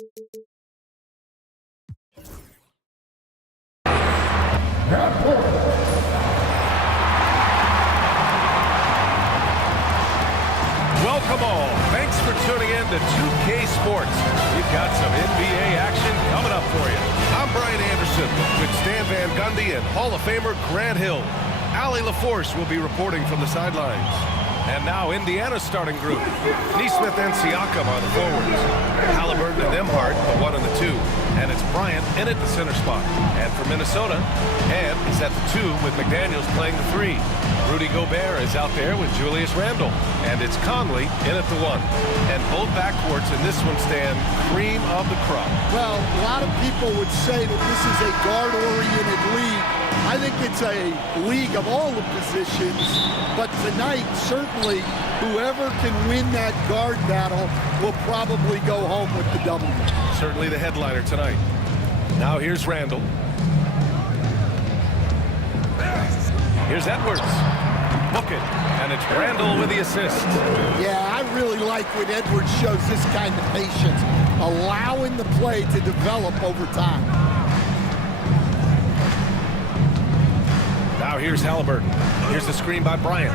Welcome all. Thanks for tuning in to 2K Sports. We've got some NBA action coming up for you. I'm Brian Anderson with Stan Van Gundy and Hall of Famer Grant Hill. Allie LaForce will be reporting from the sidelines. And now Indiana's starting group. Nesmith and Siakam are the forwards. Halliburton and Nembhard, the 1 and the 2. And it's Bryant in at the center spot. And for Minnesota, Ant is at the 2 with McDaniels playing the 3. Rudy Gobert is out there with Julius Randle. And it's Conley in at the 1. And both backcourts in this one stand cream of the crop. Well, a lot of people would say that this is a guard-oriented league. I think it's a league of all the positions, but tonight, certainly, whoever can win that guard battle will probably go home with the W. Certainly the headliner tonight. Now here's Randle. Here's Edwards. Book it. And it's Randle with the assist. Yeah, I really like when Edwards shows this kind of patience, allowing the play to develop over time. Now here's Halliburton. Here's the screen by Bryant.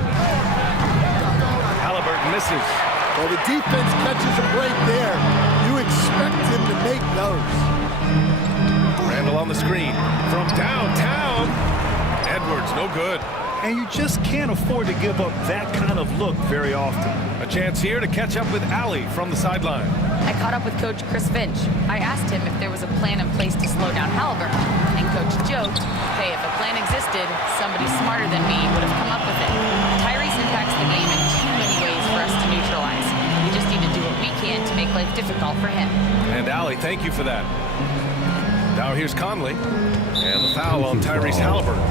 Halliburton misses. Well, the defense catches a break there. You expect him to make those. Randle on the screen. From downtown. Edwards, no good. And you just can't afford to give up that kind of look very often. A chance here to catch up with Allie from the sideline. I caught up with Coach Chris Finch. I asked him if there was a plan in place to slow down Halliburton. And Coach joked, hey, if a plan existed, somebody smarter than me would have come up with it. Tyrese impacts the game in too many ways for us to neutralize. We just need to do what we can to make life difficult for him. And Allie, thank you for that. Now here's Conley. And the foul on Tyrese Halliburton.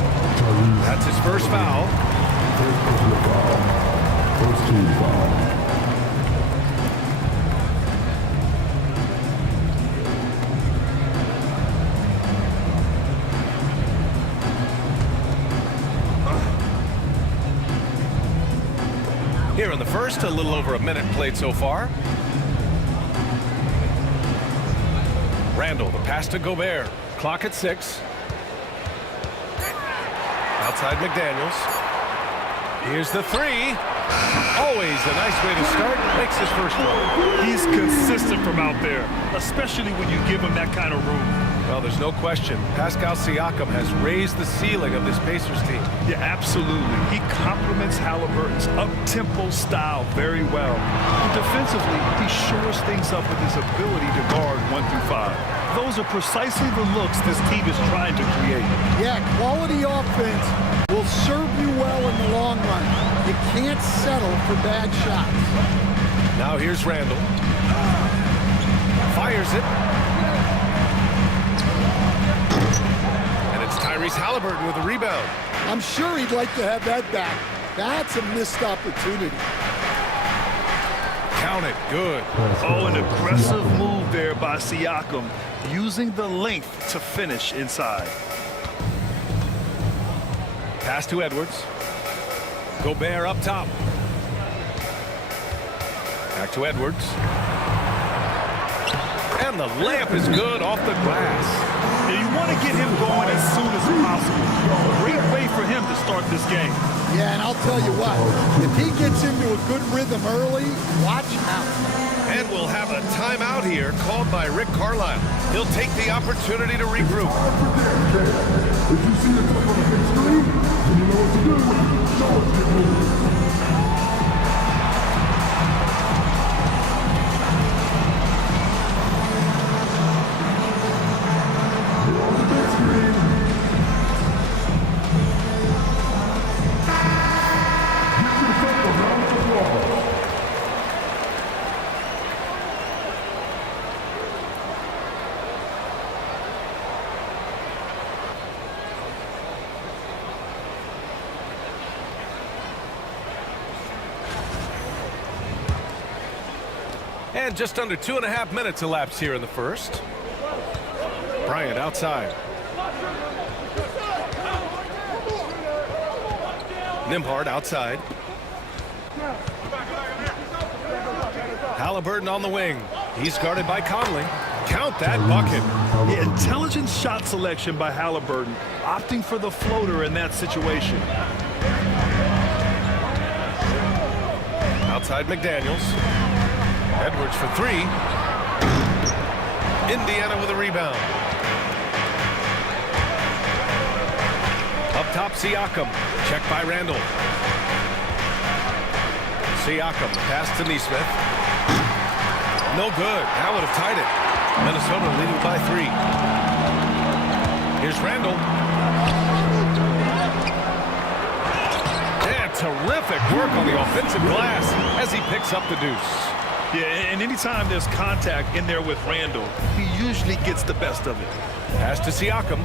That's his first foul. First team foul. Here in the first, a little over a minute played so far. Randle, the pass to Gobert. Clock at 6. Outside McDaniels. Here's the 3. Always a nice way to start. Makes his first one. He's consistent from out there, especially when you give him that kind of room. Well, there's no question. Pascal Siakam has raised the ceiling of this Pacers team. Yeah, absolutely. He complements Halliburton's up-tempo style very well. And defensively, he shores things up with his ability to guard 1 through 5. Those are precisely the looks this team is trying to create. Yeah, quality offense will serve you well in the long run. You can't settle for bad shots. Now here's Randle. Fires it. And it's Tyrese Halliburton with a rebound. I'm sure he'd like to have that back. That's a missed opportunity. Count it. Good. Oh, an aggressive move there by Siakam, using the length to finish inside. Pass to Edwards. Gobert up top. Back to Edwards. And the layup is good off the glass. And you want to get him going as soon as possible. Great way for him to start this game. Yeah, and I'll tell you what, if he gets into a good rhythm early, watch out. And we'll have a timeout here called by Rick Carlisle. He'll take the opportunity to regroup. If you see the clip on the big screen, then you know what to do. Show us your move. And just under 2.5 minutes elapsed here in the first. Bryant outside. Nembhard outside. Halliburton on the wing. He's guarded by Conley. Count that bucket. The intelligent shot selection by Halliburton, opting for the floater in that situation. Outside McDaniels. Edwards for three. Indiana with a rebound. Up top, Siakam. Check by Randall. Siakam, pass to Nesmith. No good. That would have tied it. Minnesota leading by 3. Here's Randall. Yeah, terrific work on the offensive glass as he picks up the deuce. Yeah, and anytime there's contact in there with Randall, he usually gets the best of it. Pass to Siakam.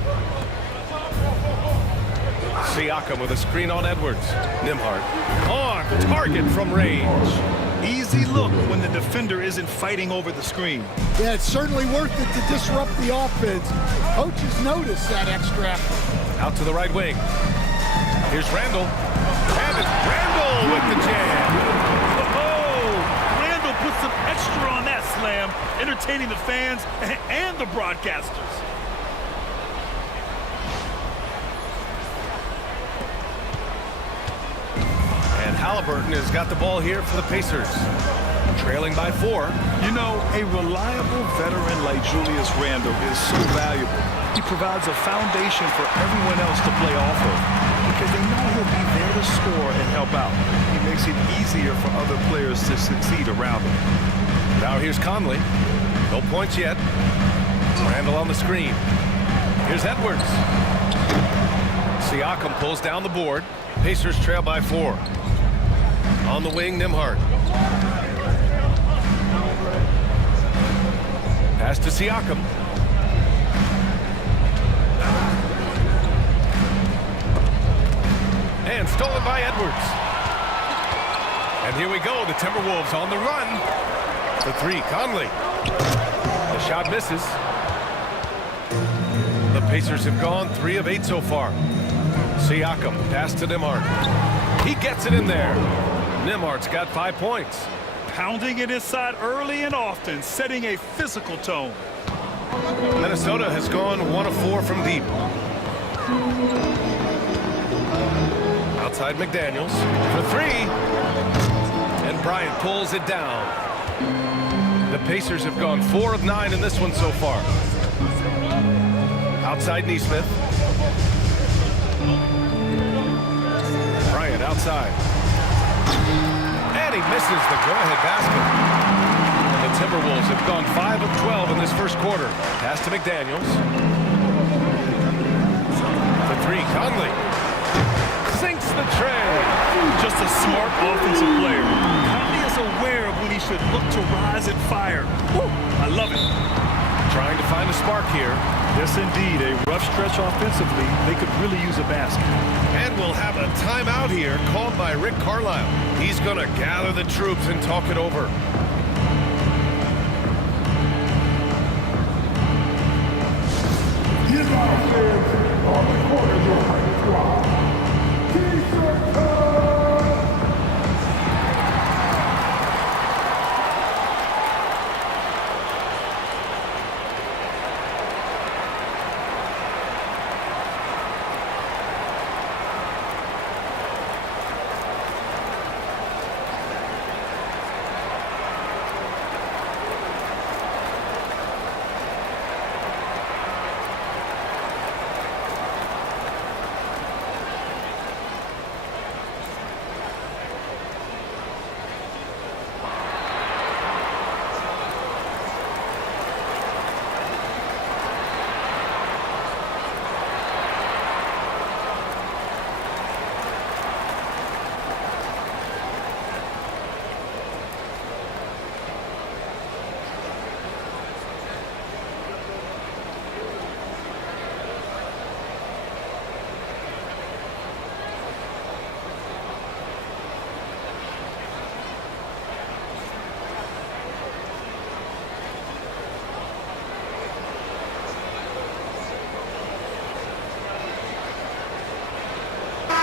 Siakam with a screen on Edwards. Nembhard on target from range. Easy look when the defender isn't fighting over the screen. Yeah, it's certainly worth it to disrupt the offense. Coaches notice that extra effort. Out to the right wing. Here's Randall. And it's Randall with the jam. Oh, Randall put some extra on that slam, entertaining the fans and the broadcasters. And Halliburton has got the ball here for the Pacers. Trailing by 4. You know, a reliable veteran like Julius Randle is so valuable. He provides a foundation for everyone else to play off of because they know he'll be there to score and help out. He makes it easier for other players to succeed around him. Now here's Conley. No points yet. Randall on the screen. Here's Edwards. Siakam pulls down the board. Pacers trail by 4. On the wing, Nembhard. Pass to Siakam. And stolen by Edwards. And here we go, the Timberwolves on the run. The 3, Conley. The shot misses. The Pacers have gone 3 of 8 so far. Siakam, pass to Nembhard. He gets it in there. Nembhard's got 5 points. Pounding it inside early and often, setting a physical tone. Minnesota has gone 1 of 4 from deep. Outside McDaniels for 3. And Bryant pulls it down. The Pacers have gone 4 of 9 in this one so far. Outside Nesmith. Bryant outside. And he misses the go-ahead basket. The Timberwolves have gone 5 of 12 in this first quarter. Pass to McDaniels. For 3, Conley. Sinks the tray. Just a smart offensive player. Conley is aware of when he should look to rise and fire. Woo, I love it. Trying to find a spark here. Yes, indeed. A rough stretch offensively. They could really use a basket. And we'll have a timeout here called by Rick Carlisle. He's going to gather the troops and talk it over. You guys fans are the corners of my squad. T-shirt time!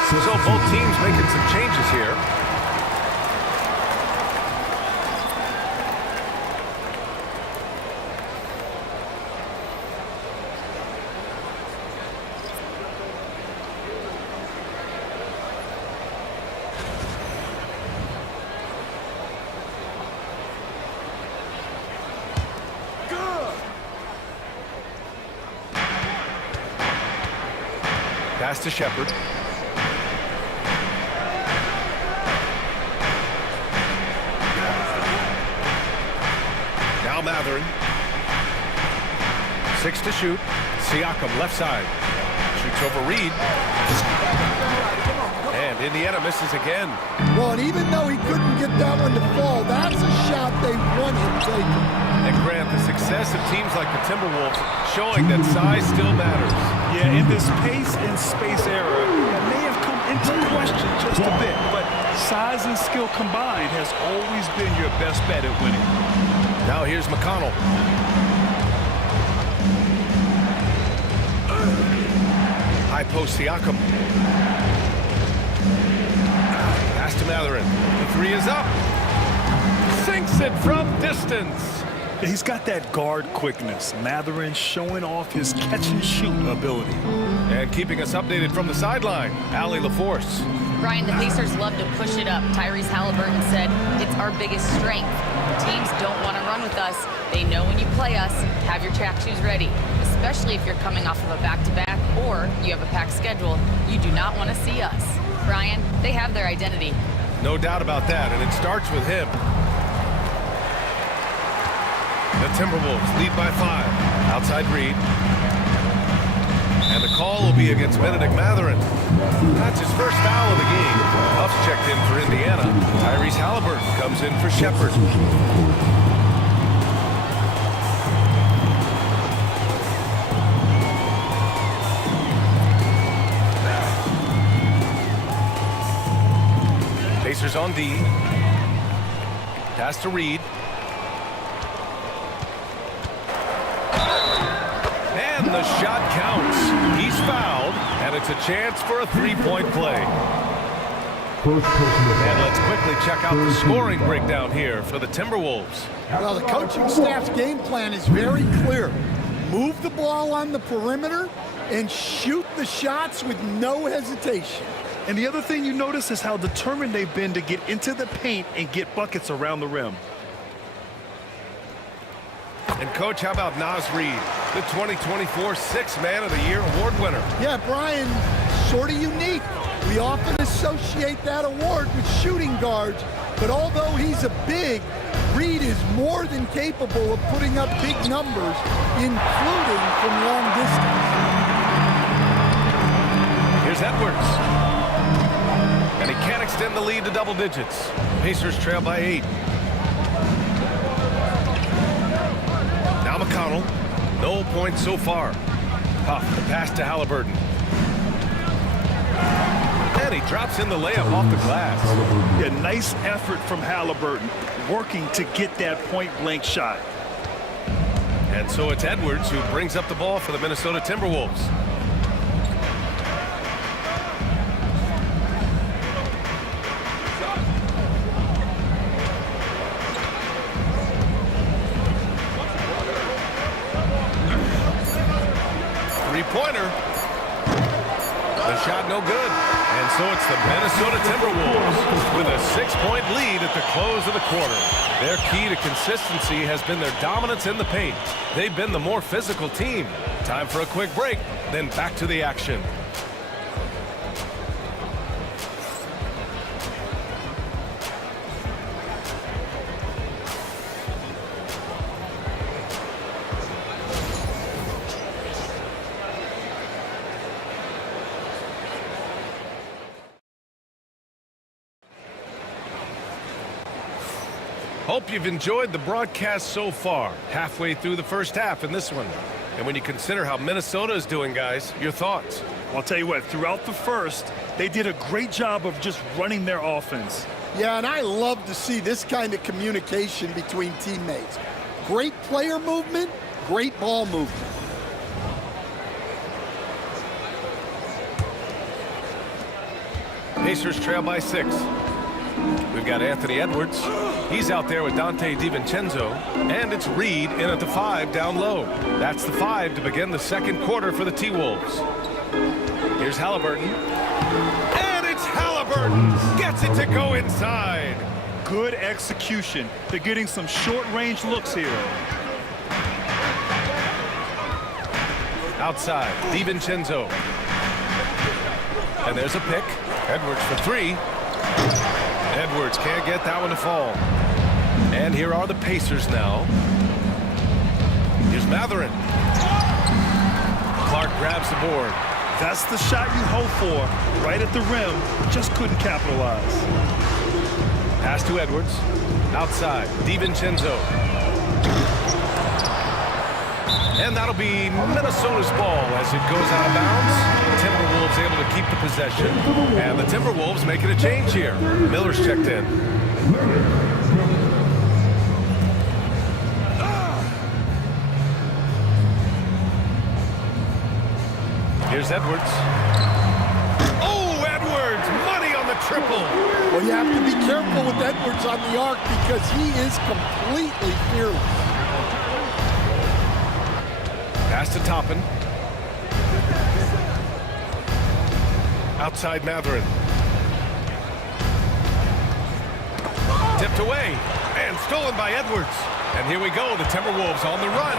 So both teams making some changes here. Pass to Shepard. Now Matherin. 6 to shoot. Siakam left side. Shoots over Reed. And Indiana misses again. Well, and even though he couldn't get that one to fall, that's a shot they want him taking. And Grant, the success of teams like the Timberwolves showing that size still matters. Yeah, in this pace and space era, it may have come into question just a bit, but size and skill combined has always been your best bet at winning. Now here's McConnell. High post Siakam. Pass to Matherin. The three is up. Sinks it from distance. He's got that guard quickness. Matherin showing off his catch-and-shoot ability. And keeping us updated from the sideline, Allie LaForce. Brian, the Pacers love to push it up. Tyrese Halliburton said, it's our biggest strength. Teams don't want to run with us. They know when you play us, have your track shoes ready. Especially if you're coming off of a back-to-back or you have a packed schedule. You do not want to see us. Brian, they have their identity. No doubt about that, and it starts with him. The Timberwolves lead by 5. Outside Reed. And the call will be against Benedict Matherin. That's his first foul of the game. Huff's checked in for Indiana. Tyrese Halliburton comes in for Shepard. Pacers on D. Pass to Reed. And the shot counts. He's fouled, and it's a chance for a three-point play. And let's quickly check out the scoring breakdown here for the Timberwolves. Well, the coaching staff's game plan is very clear. Move the ball on the perimeter and shoot the shots with no hesitation. And the other thing you notice is how determined they've been to get into the paint and get buckets around the rim. And, Coach, how about Naz Reid, the 2024 Sixth Man of the Year award winner? Yeah, Brian, sort of unique. We often associate that award with shooting guards, but although he's a big, Reid is more than capable of putting up big numbers, including from long distance. Here's Edwards. And he can't extend the lead to double digits. Pacers trail by 8. Now McConnell. No points so far. Huff, the pass to Halliburton. And he drops in the layup off the glass. Yeah, nice effort from Halliburton, working to get that point-blank shot. And so it's Edwards who brings up the ball for the Minnesota Timberwolves. Three-pointer. The shot no good. And so it's the Minnesota Timberwolves with a 6-point lead at the close of the quarter. Their key to consistency has been their dominance in the paint. They've been the more physical team. Time for a quick break, then back to the action. Hope you've enjoyed the broadcast so far. Halfway through the first half in this one. And when you consider how Minnesota is doing, guys, your thoughts? I'll tell you what, throughout the first, they did a great job of just running their offense. Yeah, and I love to see this kind of communication between teammates. Great player movement, great ball movement. Pacers trail by 6. We've got Anthony Edwards. He's out there with Dante DiVincenzo. And it's Reed in at the 5 down low. That's the 5 to begin the second quarter for the T-Wolves. Here's Halliburton. And it's Halliburton. Gets it to go inside. Good execution. They're getting some short-range looks here. Outside, DiVincenzo. And there's a pick. Edwards for three. Edwards can't get that one to fall. And here are the Pacers now. Here's Matherin. Clark grabs the board. That's the shot you hope for. Right at the rim. Just couldn't capitalize. Pass to Edwards. Outside. DiVincenzo. And that'll be Minnesota's ball as it goes out of bounds. Timberwolves able to keep the possession. And the Timberwolves making a change here. Miller's checked in. Here's Edwards. Oh, Edwards! Money on the triple! Well, you have to be careful with Edwards on the arc because he is completely fearless. Pass to Toppin. Outside Matherin. Tipped away and stolen by Edwards. And here we go, the Timberwolves on the run.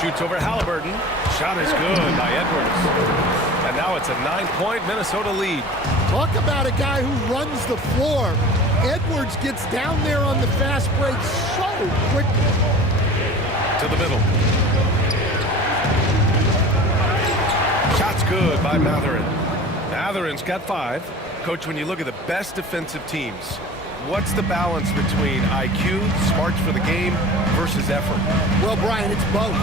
Shoots over Halliburton. Shot is good by Edwards. And now it's a 9-point Minnesota lead. Talk about a guy who runs the floor. Edwards gets down there on the fast break so quickly. To the middle. Shot's good by Matherin. Matherin's got 5. Coach, when you look at the best defensive teams, what's the balance between IQ, smarts for the game, versus effort? Well, Brian, it's both.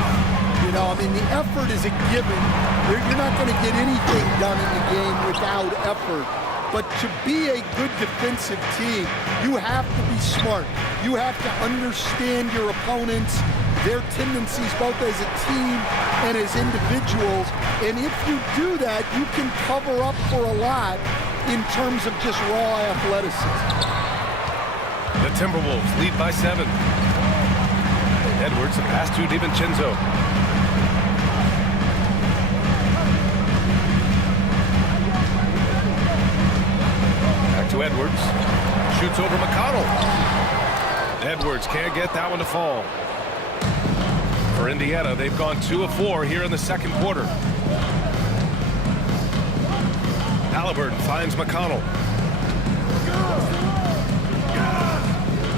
You know, I mean, the effort is a given. You're not going to get anything done in the game without effort. But to be a good defensive team, you have to be smart. You have to understand your opponents, their tendencies, both as a team and as individuals. And if you do that, you can cover up for a lot in terms of just raw athleticism. The Timberwolves lead by 7. Edwards, a pass to DiVincenzo. Back to Edwards. Shoots over McConnell. Edwards can't get that one to fall. For Indiana, they've gone 2 of 4 here in the second quarter. Halliburton finds McConnell.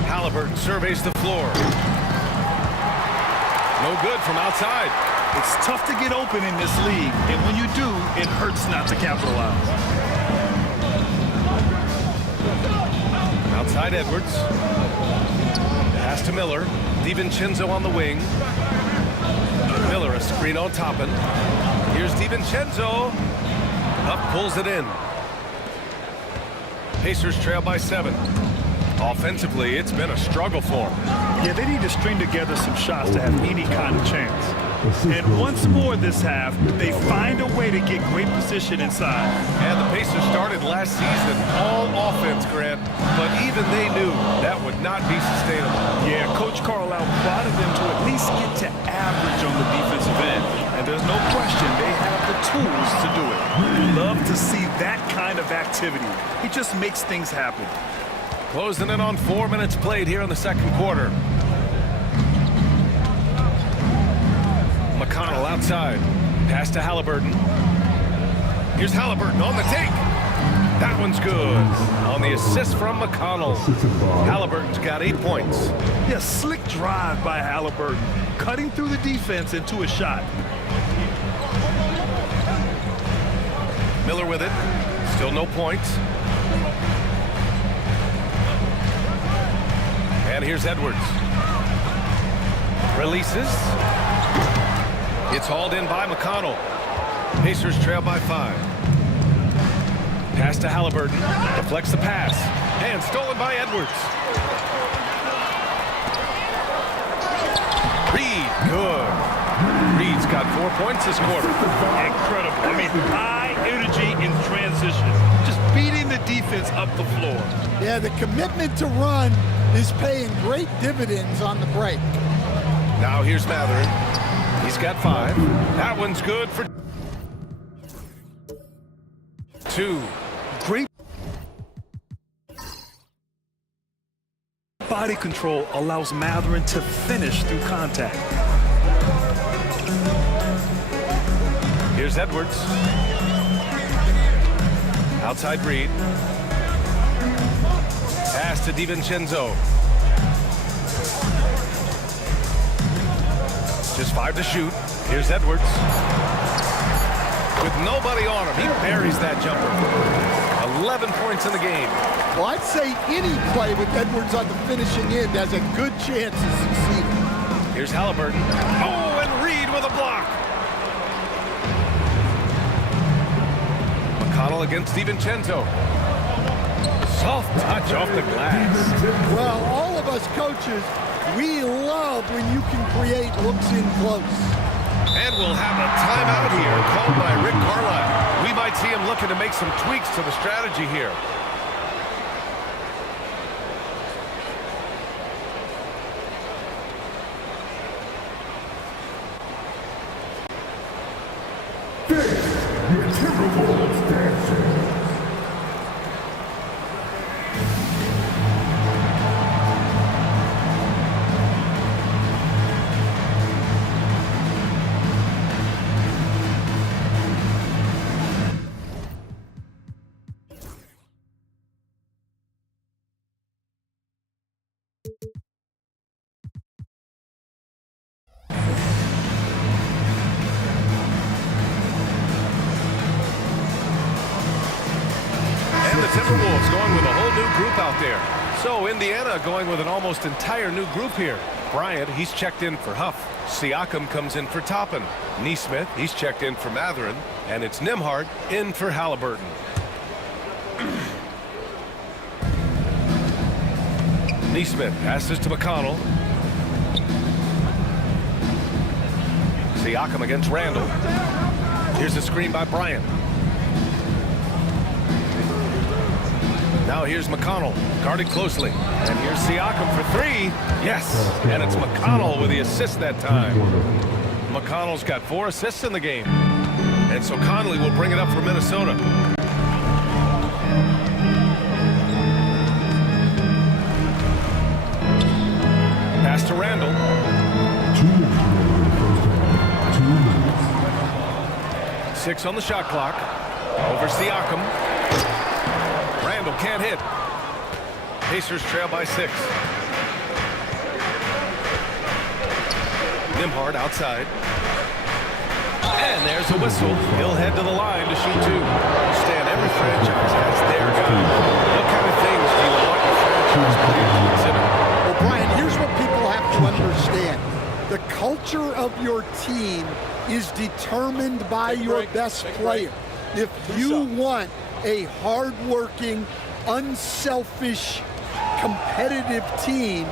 Halliburton surveys the floor. No good from outside. It's tough to get open in this league, and when you do, it hurts not to capitalize. Outside Edwards. Pass to Miller. DiVincenzo on the wing. Miller a screen on Toppin. Here's DiVincenzo. Up pulls it in. Pacers trail by 7. Offensively, it's been a struggle for them. Yeah, they need to string together some shots to have any kind of chance. And once more this half, they find a way to get great position inside. And the Pacers started last season all offense, Grant, but even they knew that would not be sustainable. Yeah, Coach Carlisle prodded them to at least get to average on the defensive end. And there's no question they have the tools to do it. Love to see that kind of activity. He just makes things happen. Closing in on 4 minutes played here in the second quarter. McConnell outside. Pass to Halliburton. Here's Halliburton on the take. That one's good. On the assist from McConnell. Halliburton's got 8 points. Yeah, slick drive by Halliburton, cutting through the defense into a shot. Miller with it. Still no points. And here's Edwards. Releases. It's hauled in by McConnell. Pacers trail by 5. Pass to Halliburton. Deflects the pass. And stolen by Edwards. Reed, good. Reed's got 4 points this quarter. Incredible. I mean, high energy in transition. Just beating the defense up the floor. Yeah, the commitment to run is paying great dividends on the break. Now here's Matherin. He's got 5. That one's good for 2. Great body control allows Matherin to finish through contact. Here's Edwards. Outside Reed. Pass to DiVincenzo. Just 5 to shoot. Here's Edwards. With nobody on him, he buries that jumper. 11 points in the game. Well, I'd say any play with Edwards on the finishing end has a good chance of succeeding. Here's Halliburton. Oh, and Reed with a block. McConnell against DiVincenzo. Soft touch off the glass. Well, all of us coaches, we love when you can create looks in close. And we'll have a timeout here called by Rick Carlisle. We might see him looking to make some tweaks to the strategy here. Your Timberwolves dancing. The Timberwolves going with a whole new group out there. So Indiana going with an almost entire new group here. Bryant, he's checked in for Huff. Siakam comes in for Toppin. Neesmith, he's checked in for Mathurin. And it's Nembhard in for Halliburton. Neesmith passes to McConnell. Siakam against Randall. Here's a screen by Bryant. Now here's McConnell, guarded closely. And here's Siakam for 3. Yes, and it's McConnell with the assist that time. McConnell's got 4 assists in the game. And so Conley will bring it up for Minnesota. Pass to Randall. 6 on the shot clock. Over Siakam. Randall can't hit. Pacers trail by 6. Nembhard outside. And there's a whistle. He'll head to the line to shoot 2. Stan, every franchise has their guy. What kind of things do you want your franchise player to consider? Well, Brian, here's what people have to understand. The culture of your team is determined by your best player. If you want a hard-working, unselfish, competitive team,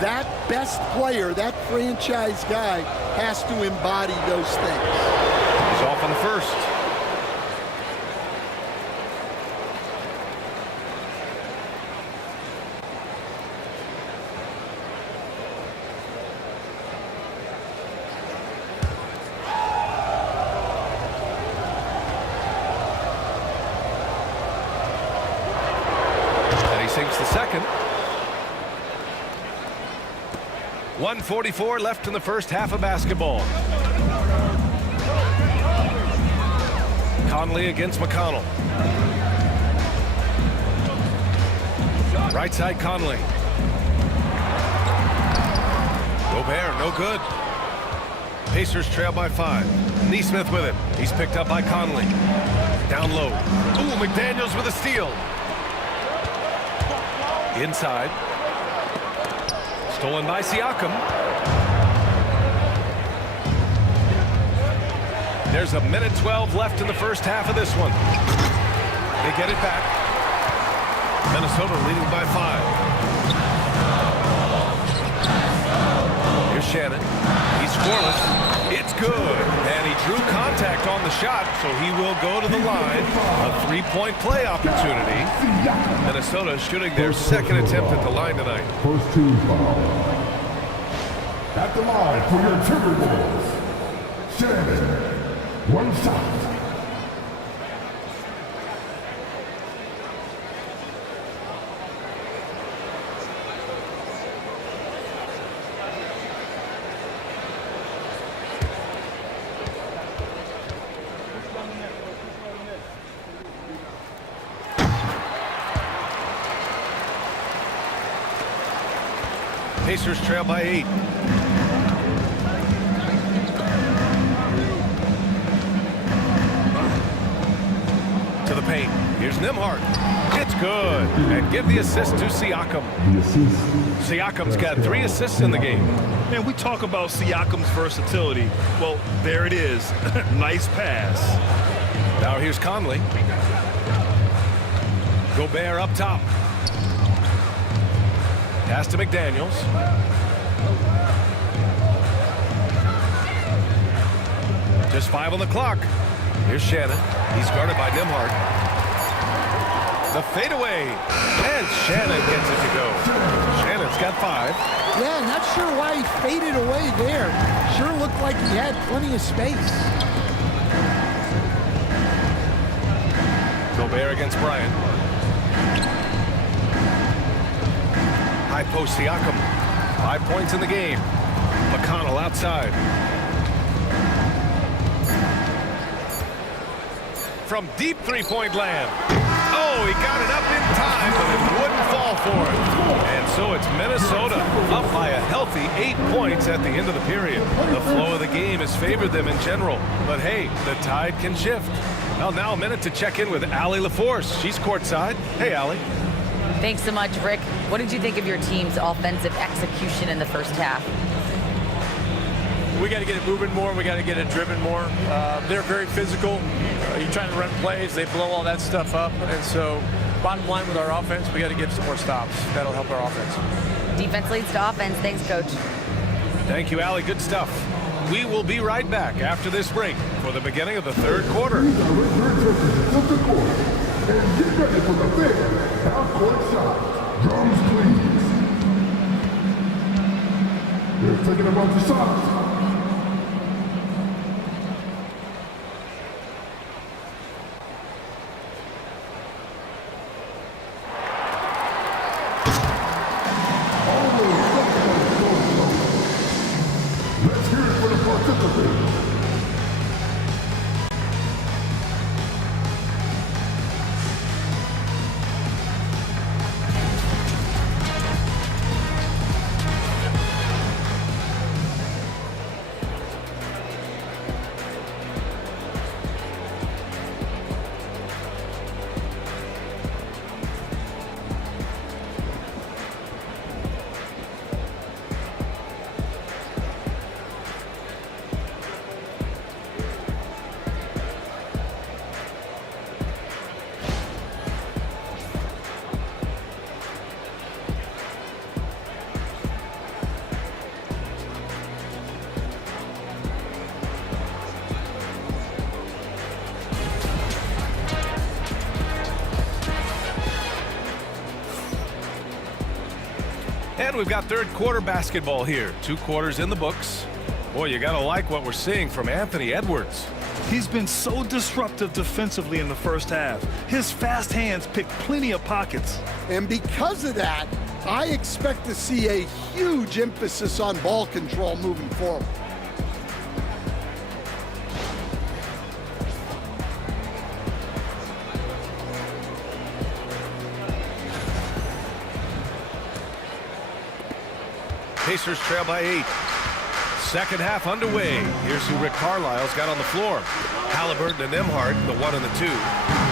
that best player, that franchise guy, has to embody those things. He's off on the first. Sinks the second. 1:44 left in the first half of basketball. Conley against McConnell. Right side Conley. Gobert, no good. Pacers trail by 5. Neesmith with it. He's picked up by Conley. Down low. Ooh, McDaniels with a steal. Inside. Stolen by Siakam. There's a minute 12 left in the first half of this one. They get it back. Minnesota leading by 5. Here's Shannon. He's scoreless. It's good. And he drew contact on the shot, so he will go to the line. A 3-point play opportunity. Minnesota shooting their second attempt at the line tonight. First team foul. At the line for your Timberwolves. Shannon. 1 shot. Pacers trail by 8. To the paint. Here's Nembhard. It's good. And give the assist to Siakam. Siakam's got 3 assists in the game. Man, we talk about Siakam's versatility. Well, there it is. Nice pass. Now here's Conley. Gobert up top. Pass to McDaniels. Just 5 on the clock. Here's Shannon. He's guarded by Nembhard. The fadeaway. And Shannon gets it to go. Shannon's got 5. Yeah, not sure why he faded away there. Sure looked like he had plenty of space. Gobert against Bryant. High post Siakam. 5 points in the game. McConnell outside. From deep three-point land. Oh, he got it up in time, but it wouldn't fall for him. And so it's Minnesota up by a healthy 8 points at the end of the period. The flow of the game has favored them in general. But hey, the tide can shift. Well, now a minute to check in with Allie LaForce. She's courtside. Hey, Allie. Thanks so much, Rick. What did you think of your team's offensive execution in the first half? We got to get it moving more. We got to get it driven more. They're very physical. You're trying to run plays. They blow all that stuff up. And so bottom line with our offense, we got to get some more stops. That'll help our offense. Defense leads to offense. Thanks, Coach. Thank you, Allie. Good stuff. We will be right back after this break for the beginning of the third quarter. And get ready for the big half-court shot. Drums, please. They're thinking about the shots. Let's hear it for the participants. And we've got third quarter basketball here. 2 quarters in the books. Boy, you got to like what we're seeing from Anthony Edwards. He's been so disruptive defensively in the first half. His fast hands pick plenty of pockets. And because of that, I expect to see a huge emphasis on ball control moving forward. Pacers trail by 8. Second half underway. Here's who Rick Carlisle's got on the floor. Halliburton and Nembhard, the 1 and the 2.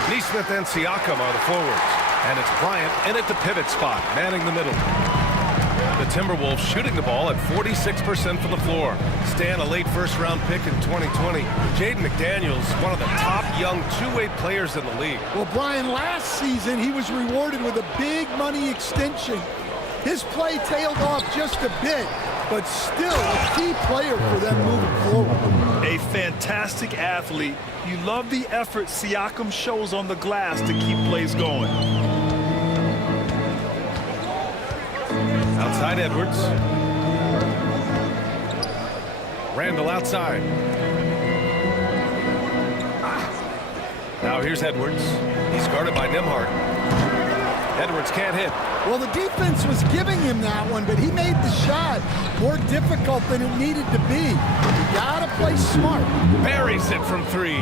Nesmith and Siakam are the forwards. And it's Bryant in at the pivot spot, manning the middle. The Timberwolves shooting the ball at 46% from the floor. Stan, a late first-round pick in 2020. Jaden McDaniels, one of the top young two-way players in the league. Well, Brian, last season he was rewarded with a big money extension. His play tailed off just a bit, but still a key player for them moving forward. A fantastic athlete. You love the effort Siakam shows on the glass to keep plays going. Outside Edwards. Randall outside. Now here's Edwards. He's guarded by Nembhard. Edwards can't hit. Well, the defense was giving him that one, but he made the shot more difficult than it needed to be. You gotta play smart. Buries it from 3.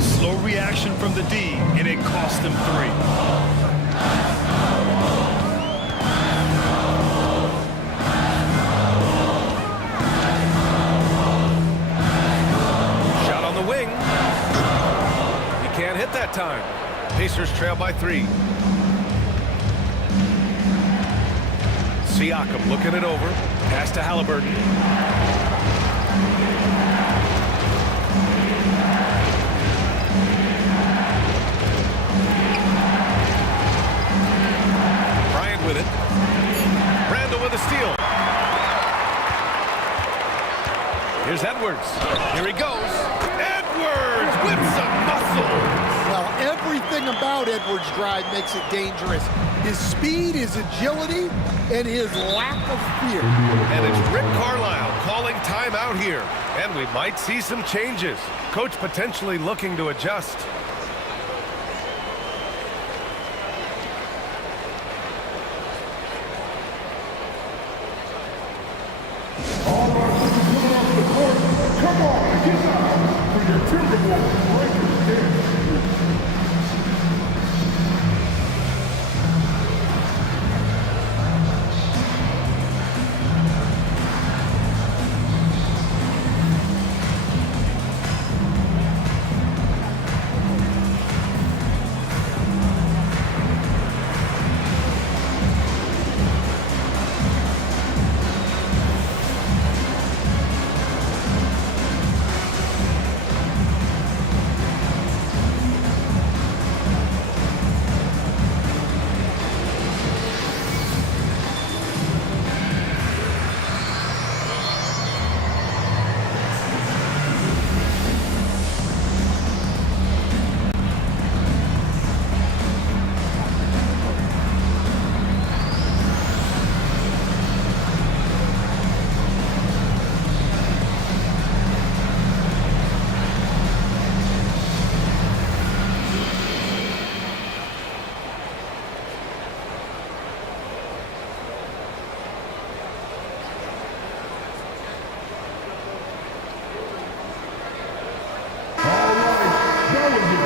Slow reaction from the D, and it cost him 3. time. Pacers trail by 3. Siakam looking it over. Pass to Halliburton. Bryant with it. Randall with a steal. Here's Edwards. Here he goes. Edwards with some muscle. Well, everything about Edwards' drive makes it dangerous. His speed, his agility, and his lack of fear. And it's Rick Carlisle calling timeout here. And we might see some changes. Coach potentially looking to adjust. All right, coming off the court. Come on, get down for your Timberwolves Breakers dance.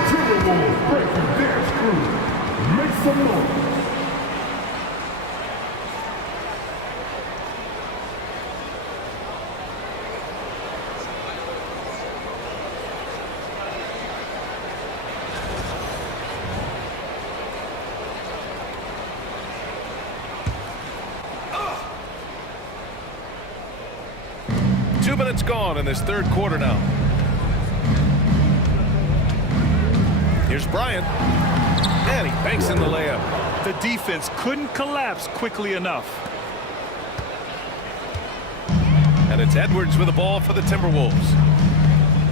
Timberwolves Breakers dance crew. Make some noise. Two minutes gone in this third quarter now. Here's Bryant. And he banks in the layup. The defense couldn't collapse quickly enough. And it's Edwards with the ball for the Timberwolves.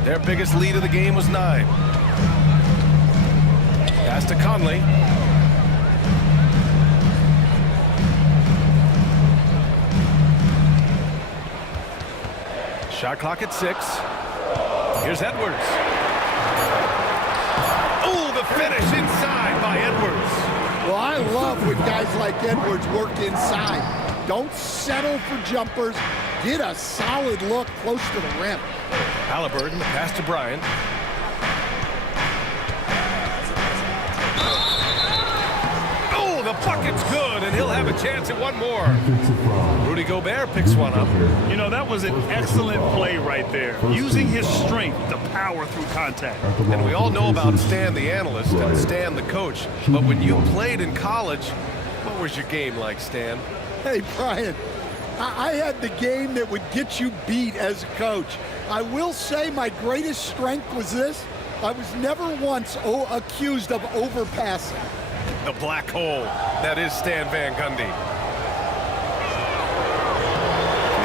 Their biggest lead of the game was 9. Pass to Conley. Shot clock at 6. Here's Edwards. Oh, the finish inside by Edwards. Well, I love when guys like Edwards work inside. Don't settle for jumpers. Get a solid look close to the rim. Halliburton, pass to Bryant. Oh, the bucket's good, and he'll have a chance at one more. Rudy Gobert picks one up. You know, that was an excellent play right there. Using his strength to power through contact. And we all know about Stan the analyst and Stan the coach. But when you played in college, what was your game like, Stan? Hey, Brian, I had the game that would get you beat as a coach. I will say my greatest strength was this. I was never once accused of overpassing. The black hole. That is Stan Van Gundy.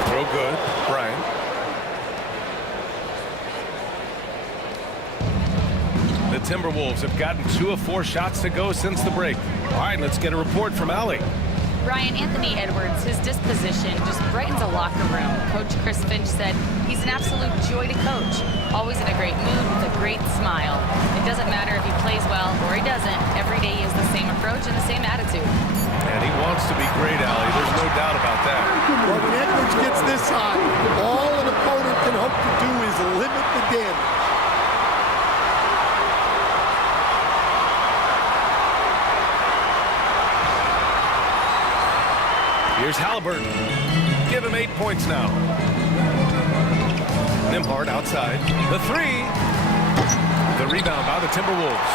Throw good. Bryant. The Timberwolves have gotten 2 of 4 shots to go since the break. All right, let's get a report from Allie. Brian, Anthony Edwards, his disposition just brightens a locker room. Coach Chris Finch said he's an absolute joy to coach. Always in a great mood with a great smile. It doesn't matter if he plays well or he doesn't. Every day he has the same approach and the same attitude. And he wants to be great, Allie. There's no doubt about that. Well, when Edwards gets this high, all an opponent can hope to do is limit the damage. Here's Halliburton. Give him 8 points now. Nembhard outside. The 3. The rebound by the Timberwolves.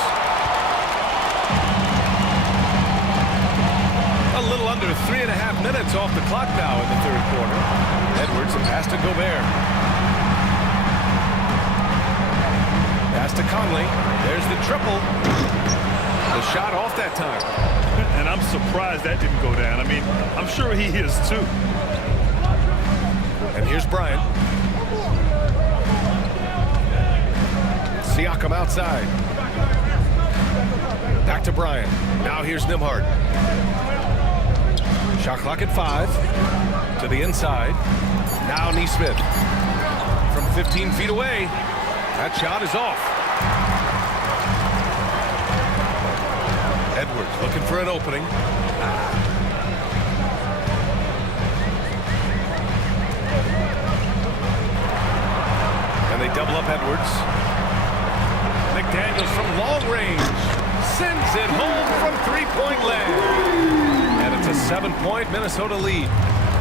A little under 3.5 minutes off the clock now in the third quarter. Edwards and pass to Gobert. Pass to Conley. There's the triple. The shot off that time. And I'm surprised that didn't go down. I mean, I'm sure he is too. And here's Bryant. Siakam outside. Back to Bryant. Now here's Nembhard. Shot clock at 5. To the inside. Now Nesmith. From 15 feet away. That shot is off. Edwards looking for an opening. And they double up Edwards. McDaniels from long range. Sends it home from three-point land. And it's a 7-point Minnesota lead.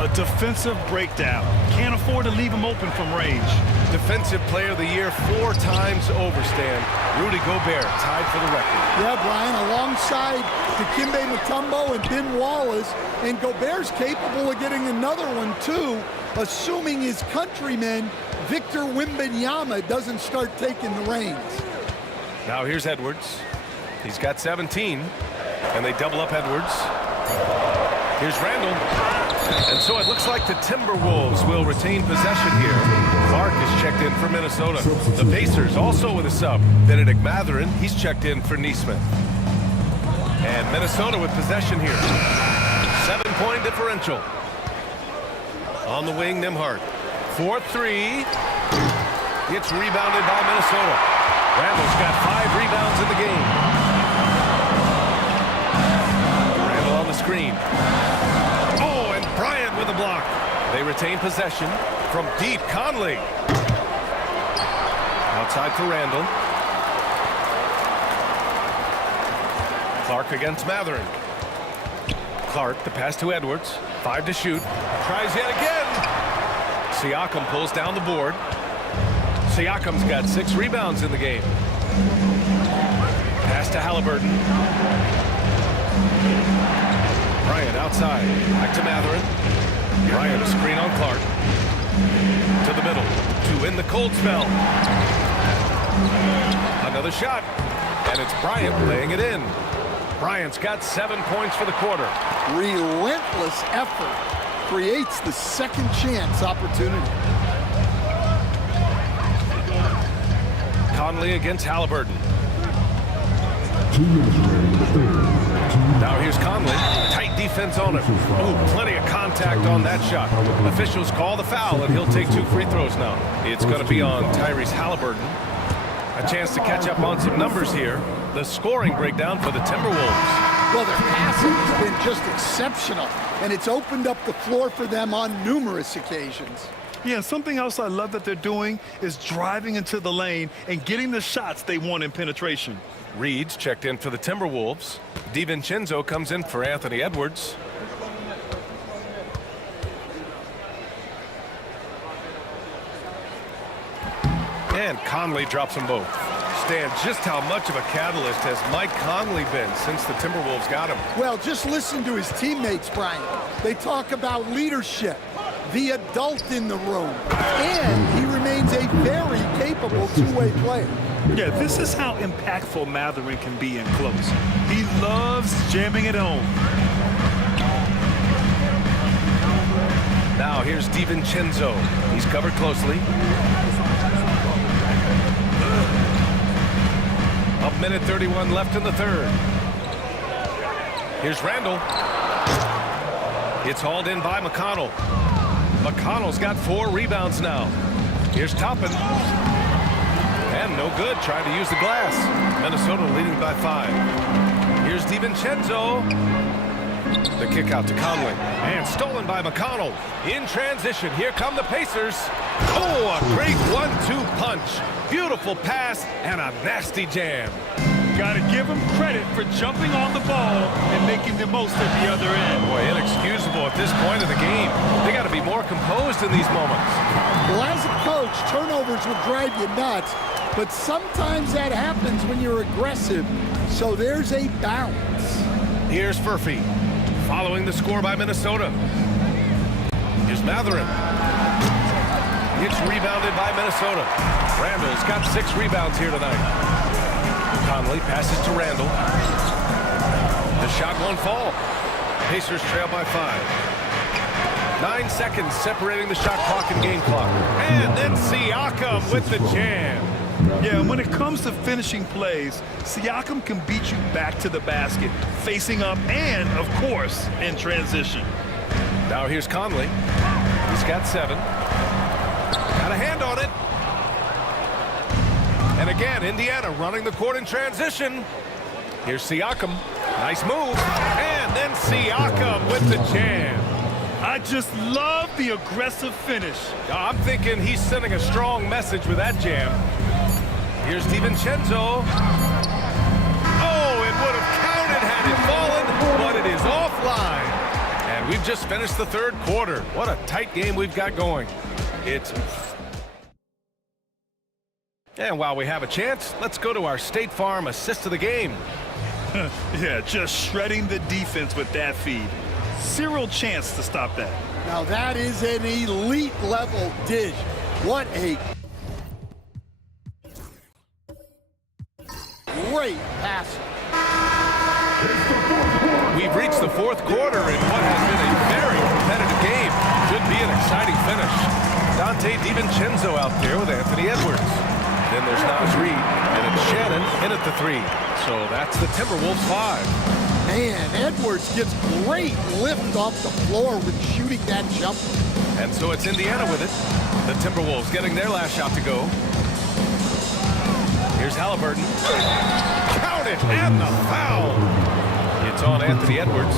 A defensive breakdown. Can't afford to leave him open from range. Defensive Player of the Year 4 times over, Stan. Rudy Gobert tied for the record. Yeah, Brian, alongside Dikembe Mutombo and Ben Wallace, and Gobert's capable of getting another one too, assuming his countryman Victor Wembanyama doesn't start taking the reins. Now here's Edwards. He's got 17, and they double up Edwards. Here's Randall. And so it looks like the Timberwolves will retain possession here. Clark is checked in for Minnesota. The Pacers also with a sub. Benedict Mathurin, he's checked in for Nesmith. And Minnesota with possession here. 7-point differential. On the wing, Nembhard. 4-3. It's rebounded by Minnesota. Randall's got 5 rebounds in the game. Randall on the screen. Oh, and Bryant with a block. They retain possession from deep. Conley. Outside for Randall. Clark against Mathurin. Clark, the pass to Edwards. 5 to shoot. Tries yet again. Siakam pulls down the board. Siakam's got 6 rebounds in the game. Pass to Halliburton. Bryant outside. Back to Mathurin. Bryant a screen on Clark. To the middle. To in the cold spell. Another shot. And it's Bryant laying it in. Bryant's got 7 points for the quarter. Relentless effort creates the second chance opportunity. Conley against Halliburton. Now here's Conley. Tight defense on him. Oh, plenty of contact on that shot. Officials call the foul, and he'll take 2 free throws now. It's going to be on Tyrese Halliburton. A chance to catch up on some numbers here. The scoring breakdown for the Timberwolves. Well, their passing has been just exceptional, and it's opened up the floor for them on numerous occasions. Yeah, something else I love that they're doing is driving into the lane and getting the shots they want in penetration. Reed's checked in for the Timberwolves. DiVincenzo comes in for Anthony Edwards. And Conley drops them both. Stan, just how much of a catalyst has Mike Conley been since the Timberwolves got him? Well, just listen to his teammates, Brian. They talk about leadership, the adult in the room, and he remains a very capable two-way player. Yeah, this is how impactful Mathurin can be in close. He loves jamming it home. Now here's DiVincenzo. He's covered closely. A minute 31 left in the third. Here's Randall. It's hauled in by McConnell. McConnell's got 4 rebounds now. Here's Toppin. And no good, trying to use the glass. Minnesota leading by 5. Here's DiVincenzo. The kick out to Conley. And stolen by McConnell. In transition, here come the Pacers. Oh, a great 1-2 punch. Beautiful pass and a nasty jam. Got to give him credit for jumping on the ball and making the most at the other end. Boy, inexcusable at this point of the game. They got to be more composed in these moments. Well, as a coach, turnovers will drive you nuts, but sometimes that happens when you're aggressive. So there's a balance. Here's Furphy. following the score by Minnesota. Here's Matherin. It's rebounded by Minnesota. Randall's got 6 rebounds here tonight. Conley passes to Randall. The shot won't fall. Pacers trail by 5. 9 seconds separating the shot clock and game clock. And then Siakam with the jam. Yeah, when it comes to finishing plays, Siakam can beat you back to the basket, facing up and, of course, in transition. Now here's Conley. He's got 7. Got a hand on it. And again, Indiana running the court in transition. Here's Siakam. Nice move. And then Siakam with the jam. I just love the aggressive finish. I'm thinking he's sending a strong message with that jam. Here's DiVincenzo. Oh, it would have counted had it fallen, but it is offline. And we've just finished the 3rd quarter. What a tight game we've got going. And while we have a chance, let's go to our State Farm assist of the game. Yeah, just shredding the defense with that feed. Zero chance to stop that. Now that is an elite level dish. What a great pass. We've reached the 4th quarter in what has been a very competitive game. Should be an exciting finish. Dante DiVincenzo out there with Anthony Edwards. Then there's Naz Reid, and it's Shannon in at the 3. So that's the Timberwolves 5. Man, Edwards gets great lift off the floor when shooting that jumper. And so it's Indiana with it. The Timberwolves getting their last shot to go. Here's Halliburton. Count it, and the foul. It's on Anthony Edwards.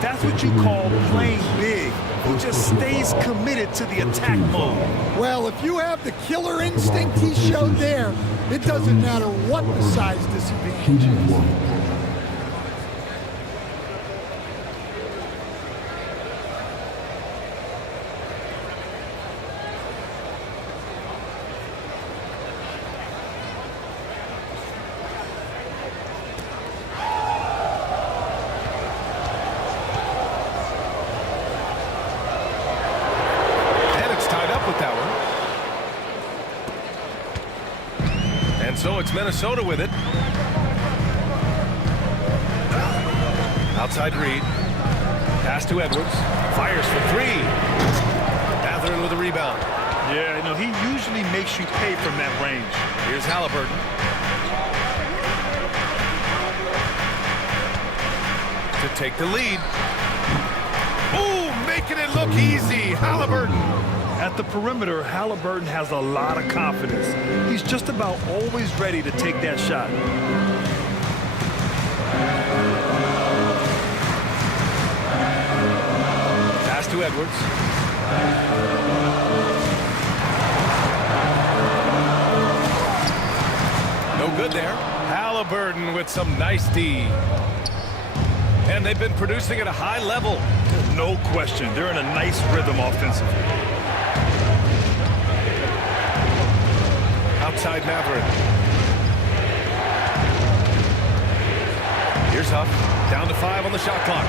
That's what you call playing big. He just stays committed to the attack mode. Well, if you have the killer instinct he showed there, it doesn't matter what the size disadvantage is. So it's Minnesota with it. Outside Reid. Pass to Edwards. Fires for 3. Matherin with a rebound. Yeah, he usually makes you pay from that range. Here's Halliburton. To take the lead. Ooh, making it look easy. Halliburton. At the perimeter, Halliburton has a lot of confidence. He's just about always ready to take that shot. Pass to Edwards. No good there. Halliburton with some nice D. And they've been producing at a high level. No question. They're in a nice rhythm offensively. Outside Matherin. Here's Huff. Down to 5 on the shot clock.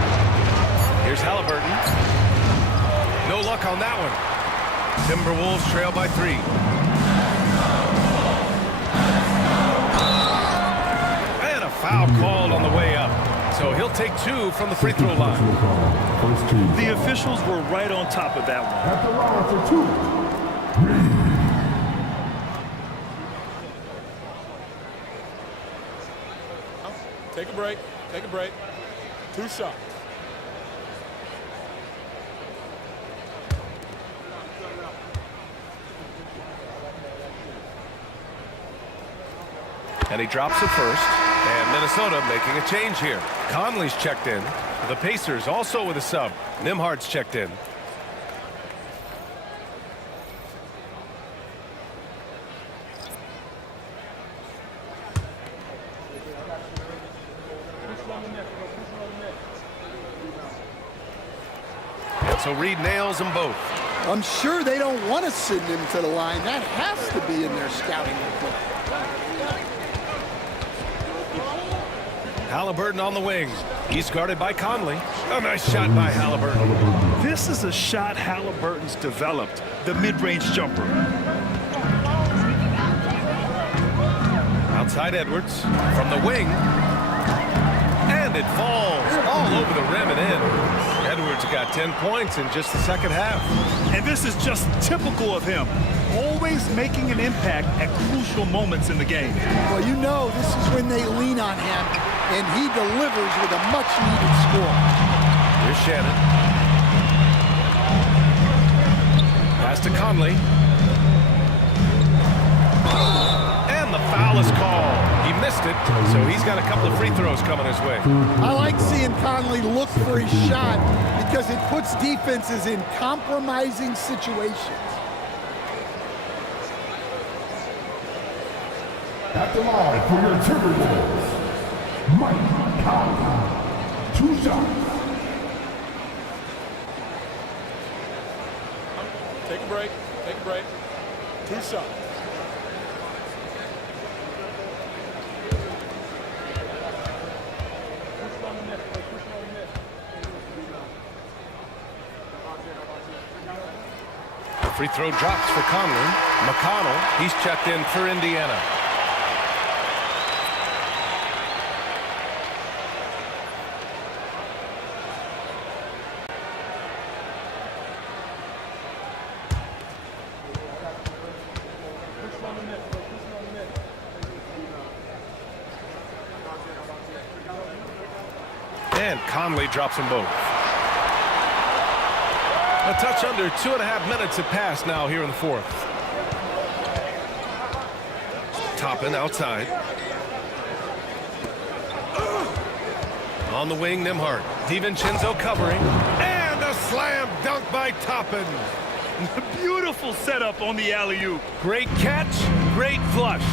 Here's Halliburton. No luck on that one. Timberwolves trail by 3. And a foul called on the way up. So he'll take 2 from the free throw line. The officials were right on top of that one. At the line for 2. Reid. Take a break. Take a break. 2 shots. And he drops it first. And Minnesota making a change here. Conley's checked in. The Pacers also with a sub. Nimhard's checked in. And so Reid nails them both. I'm sure they don't want to send him to the line. That has to be in their scouting report. Halliburton on the wing. He's guarded by Conley. A nice shot by Halliburton. This is a shot Halliburton's developed, the mid-range jumper. Outside Edwards from the wing. And it falls all over the rim and in. Edwards got 10 points in just the second half. And this is just typical of him, always making an impact at crucial moments in the game. Well, you know this is when they lean on him, and he delivers with a much-needed score. Here's Shannon. Pass to Conley. And the foul is called. He missed it, so he's got a couple of free throws coming his way. I like seeing Conley look for his shot because it puts defenses in compromising situations. At the line for your Timberwolves, Mike Conley. 2 shots. Take a break. Take a break. 2 shots. The free throw drops for Conley. McConnell, he's checked in for Indiana. And Conley drops them both. A touch under 2.5 minutes have passed now here in the fourth. Toppin outside. On the wing, Nembhard. DiVincenzo covering. And a slam dunk by Toppin. Beautiful setup on the alley-oop. Great catch, great flush.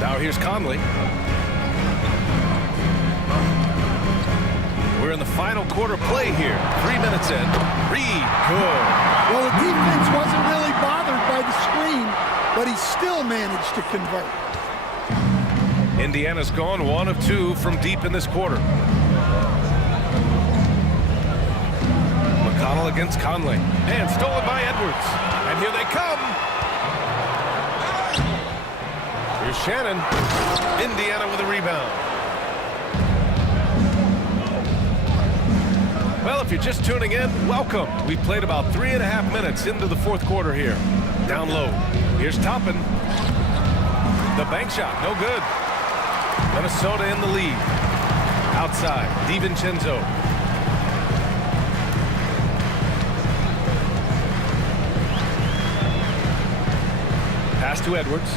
Now here's Conley. We're in the final quarter play here. 3 minutes in. Reed, good. Well, the defense wasn't really bothered by the screen, but he still managed to convert. Indiana's gone 1 of 2 from deep in this quarter. McConnell against Conley. And stolen by Edwards. And here they come. Here's Shannon. Indiana with a rebound. Well, if you're just tuning in, welcome. We played about 3.5 minutes into the fourth quarter here. Down low. Here's Toppin. The bank shot, no good. Minnesota in the lead. Outside, DiVincenzo. Pass to Edwards.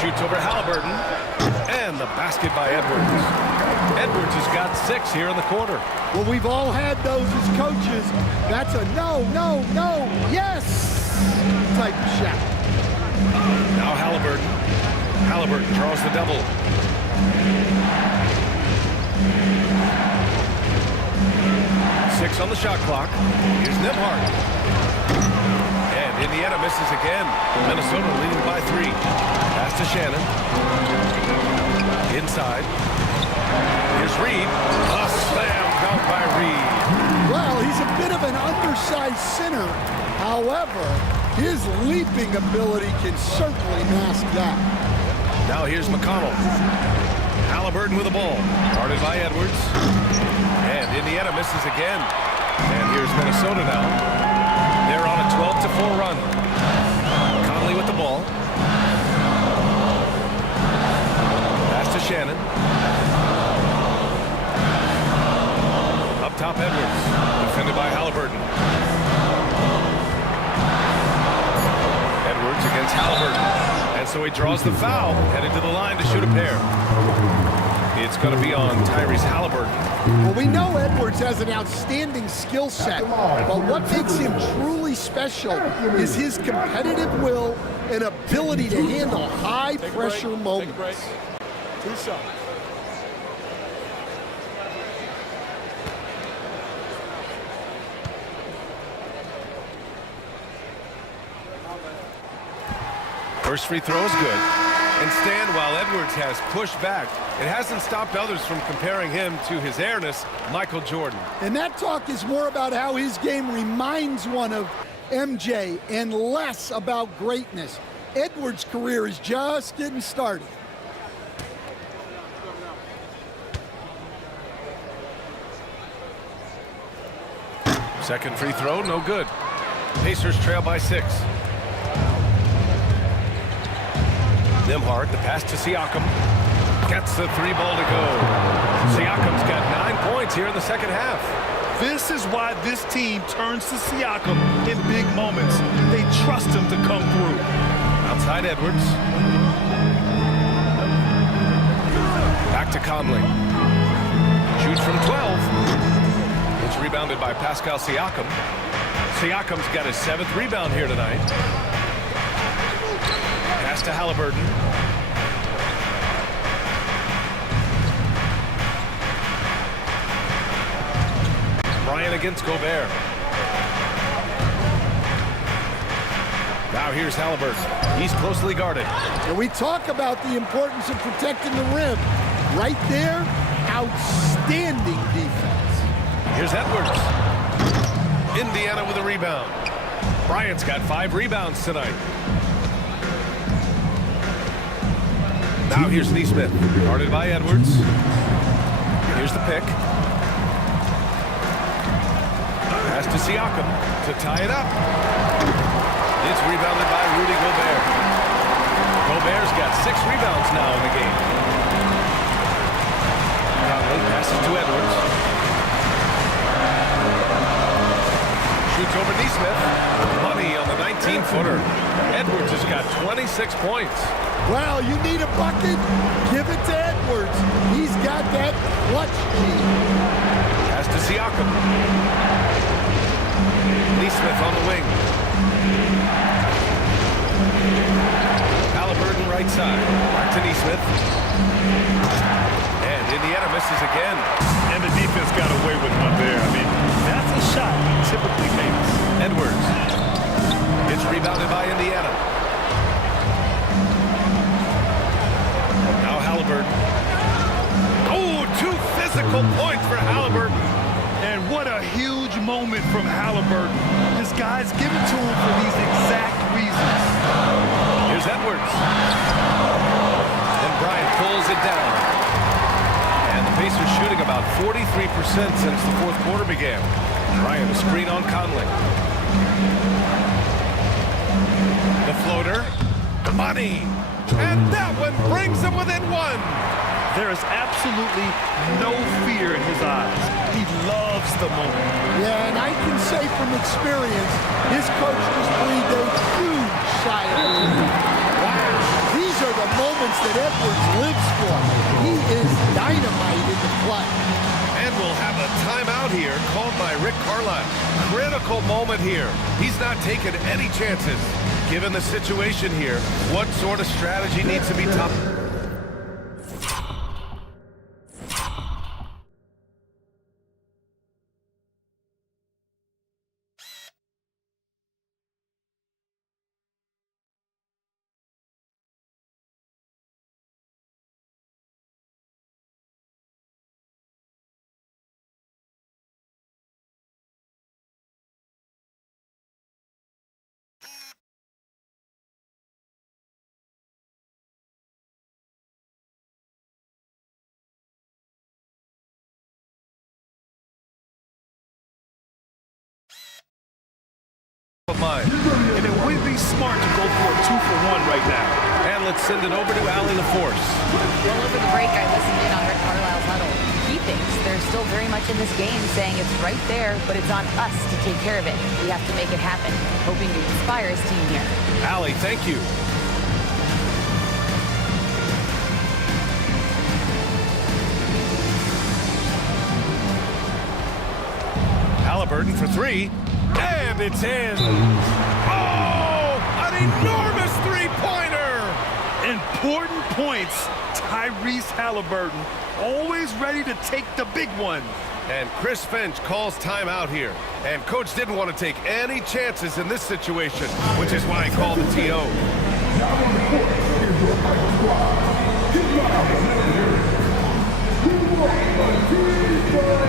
Shoots over Halliburton. And the basket by Edwards. Edwards has got 6 here in the quarter. Well, we've all had those as coaches. That's a no, no, no, yes type of shot. Now Halliburton. Halliburton draws the double. Six on the shot clock. Here's Nembhard. And Indiana misses again. Minnesota leading by 3. Pass to Shannon. Inside. Here's Reed. A slam dunk by Reed. Well, he's a bit of an undersized center. However, his leaping ability can certainly mask that. Now here's McConnell. Halliburton with the ball. Guarded by Edwards. And Indiana misses again. And here's Minnesota now. They're on a 12-4 run. Conley with the ball. Pass to Shannon. Up top, Edwards. Defended by Halliburton. Edwards against Halliburton. And so he draws the foul, headed to the line to shoot a pair. It's going to be on Tyrese Halliburton. Well, we know Edwards has an outstanding skill set, but what makes him truly special is his competitive will and ability to handle high-pressure moments. Take a break. 2 shots. First free throw is good. And Stan, while Edwards has pushed back, it hasn't stopped others from comparing him to his airness, Michael Jordan. And that talk is more about how his game reminds one of MJ and less about greatness. Edwards' career is just getting started. Second free throw, no good. Pacers trail by 6. Nembhard, the pass to Siakam. Gets the 3 ball to go. Siakam's got 9 points here in the second half. This is why this team turns to Siakam in big moments. They trust him to come through. Outside Edwards. Back to Conley. Shoots from 12. It's rebounded by Pascal Siakam. Siakam's got his 7th rebound here tonight. Pass to Halliburton. Bryant against Gobert. Now here's Halliburton. He's closely guarded. And we talk about the importance of protecting the rim. Right there, outstanding defense. Here's Edwards. Indiana with a rebound. Bryant's got 5 rebounds tonight. Now here's Neesmith, guarded by Edwards. Here's the pick. Pass to Siakam to tie it up. It's rebounded by Rudy Gobert. Gobert's got 6 rebounds now in the game. Conley passes to Edwards. Shoots over Neesmith. Money on the 19-footer. Edwards has got 26 points. Well, you need a bucket, give it to Edwards. He's got that clutch gene. Pass to Siakam. Neesmith on the wing. Halliburton right side. Back to Neesmith. And Indiana misses again. And the defense got away with one there. I mean, that's a shot he typically makes. Edwards. It's rebounded by Indiana. Now Halliburton. Oh, 2 physical points for Halliburton. And what a huge moment from Halliburton. His guys give it to him for these exact reasons. Here's Edwards. And Bryant pulls it down. And the Pacers shooting about 43% since the 4th quarter began. Bryant, a screen on Conley. The floater. Money. And that one brings them within 1. There is absolutely no fear in his eyes. He loves the moment. Yeah, and I can say from experience, his coach just breathed a huge sigh of relief. Wow, these are the moments that Edwards lives for. He is dynamite in the clutch. And we'll have a timeout here called by Rick Carlisle. Critical moment here. He's not taking any chances. Given the situation here, what sort of strategy needs to be top? Mind. And it would be smart to go for a 2-for-1 right now. And let's send it over to Allie LaForce. Well, over the break, I listened in on Rick Carlisle's huddle. He thinks they're still very much in this game, saying it's right there, but it's on us to take care of it. We have to make it happen, hoping to inspire his team here. Allie, thank you. Halliburton for 3. And it's in. Oh, an enormous 3-pointer. Important points. Tyrese Halliburton, always ready to take the big one. And Chris Finch calls timeout here. And coach didn't want to take any chances in this situation, which is why he called the TO. Now on the court is your fighting squad. Get loud and let me hear it. Who wants the defense?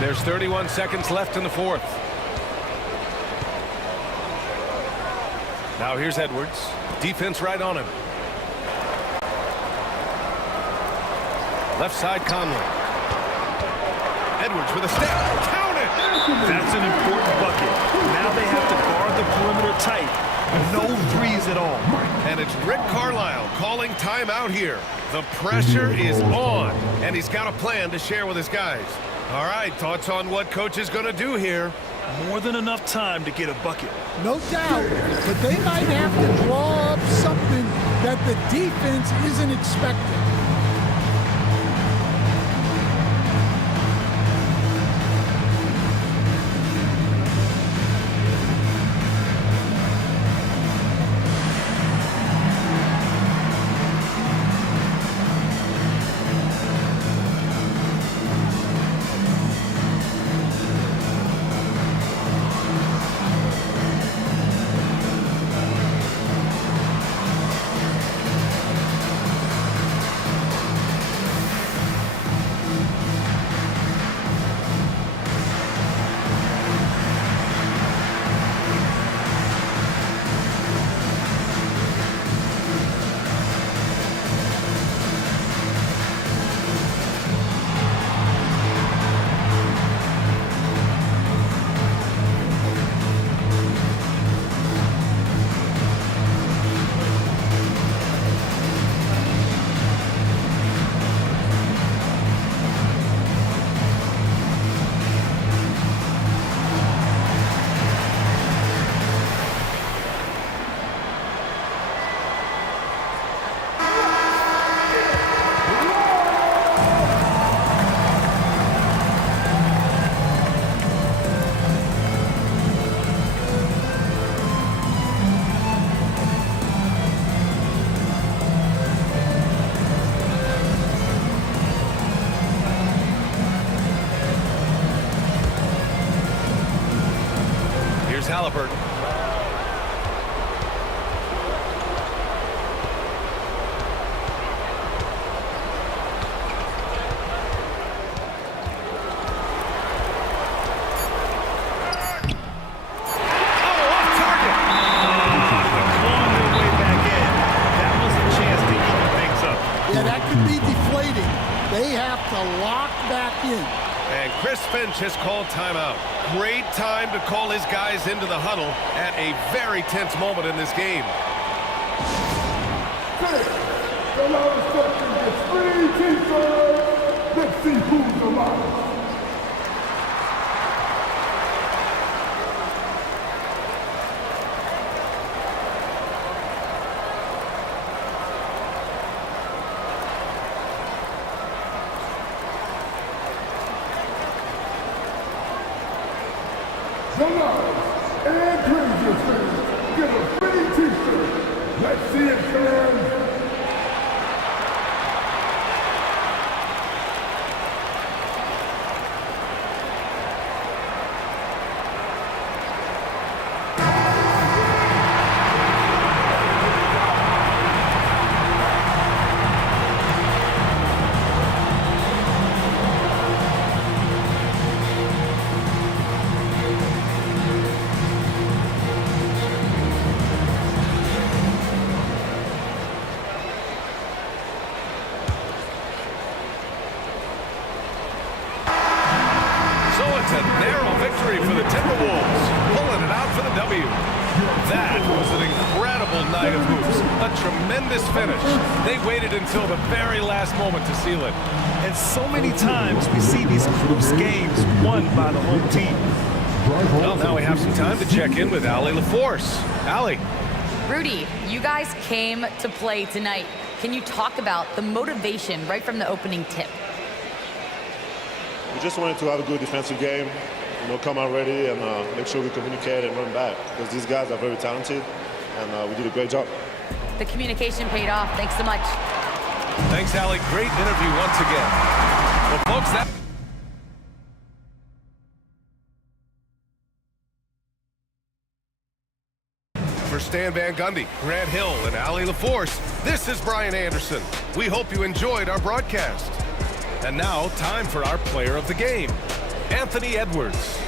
There's 31 seconds left in the fourth. Now here's Edwards. Defense right on him. Left side Conley. Edwards with a step. Count it! That's an important bucket. Now they have to guard the perimeter tight. No threes at all. And it's Rick Carlisle calling timeout here. The pressure is on, and he's got a plan to share with his guys. All right, thoughts on what coach is going to do here? More than enough time to get a bucket. No doubt, but they might have to draw up something that the defense isn't expecting. Halliburton. Yeah, that could be deflating. They have to lock back in. And Chris Finch has called timeout. Great time to call his guys into the huddle at a very tense moment in this game. The loudest section gets free t-shirts. Let's see who's the loudest. The loudest and craziest fans get a free t-shirt. Let's see it, fans. So it's a narrow victory for the Timberwolves, pulling it out for the W. That was an incredible night of hoops. A tremendous finish. They waited until the very last moment to seal it. And so many times we see these close games won by the home team. Well, now we have some time to check in with Allie LaForce. Allie. Rudy, you guys came to play tonight. Can you talk about the motivation right from the opening tip? We just wanted to have a good defensive game, come out ready and make sure we communicate and run back, because these guys are very talented, and we did a great job. The communication paid off. Thanks so much. Thanks, Allie. Great interview once again. Well, folks, that... For Stan Van Gundy, Grant Hill, and Allie LaForce, this is Brian Anderson. We hope you enjoyed our broadcast. And now, time for our player of the game, Anthony Edwards.